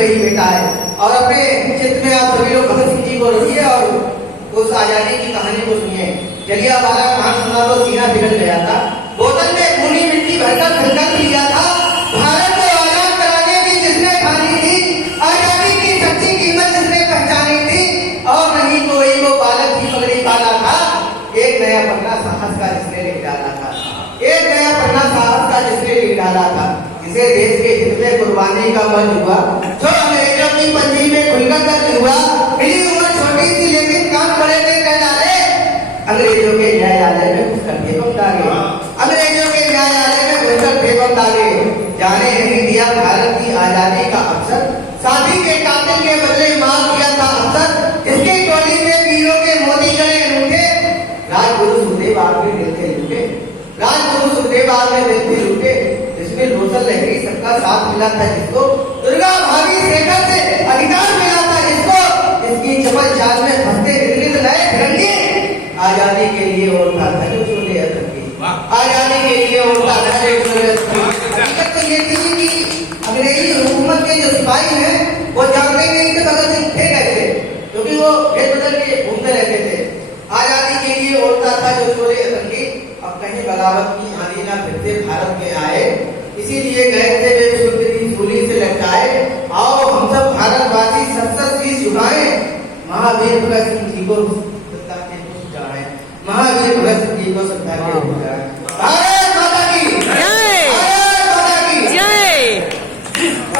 वही बेटा है। और अपने चित्र में आप सभी लोग भगत सिंह जी को रखिए और उस आजादी की कहानी को सुनिए। जलियांवाला कांड सुना तो सीना पिघल गया था। बोतल में खूनी मिट्टी भरकर संकल्प लिया था, भारत को आजाद कराने की जिसने ठानी थी, आजादी की सच्ची कीमत जिसने पहचानी थी, और नहीं कोई वो बालक की पगड़ी पाला था, एक नया पन्ना साहस का जिसने लिख डाला था, एक नया पन्ना साहस का जिसने लिख डाला था, जिसे देश के हित में कुर्बानी का मन हुआ, जो अंग्रेजों की पंजी में खुलकर दर्द हुआ, मेरी उम्र छोटी सी लेकिन काम बड़े थे कह डाले, अंग्रेजों के न्यायालय में घुसकर फेंक डाले, अंग्रेजों के न्यायालय में घुसकर फेंक डाले, जाने नहीं दिया भारत की आजादी का अवसर, साथी के कातिल के बदले मार दिया था अवसर, इसके टोली में वीरों के मोदी गए अनूठे, राजगुरु सुखदेव आगे दिल थे लूटे, राजगुरु सुखदेव आगे दिल थे लूटे, इसमें लोसल लहरी सबका साथ मिला था जिसको, दुर्गा भाभी शेखर से अधिकार मिला था जिसको, इसकी चपल चाल में फंसते निर्मित नए तिरंगे, आजादी के लिए उड़ता था जो चोले अतंकी, आजादी के लिए उड़ता था जो चोले अतंकी। हकीकत तो ये थी कि अंग्रेजी हुकूमत के जो सिपाही हैं वो जानते नहीं थे भगत सिंह थे कैसे, क्योंकि वो भेद बदल के घूमते रहते थे। आजादी के लिए उड़ता था जो चोले अतंकी, अब कहीं बगावत की आंधी ना फिर से भारत में आए, इसीलिए गए थे वे सुर्खी फूली से लटकाए, आओ हम सब भारतवासी सत शीश झुकाएं, महावीर भगत सिंह जी को श्रद्धा के पुष्प चढ़ाएं, महावीर भगत सिंह जी को श्रद्धा के पुष्प चढ़ाएं।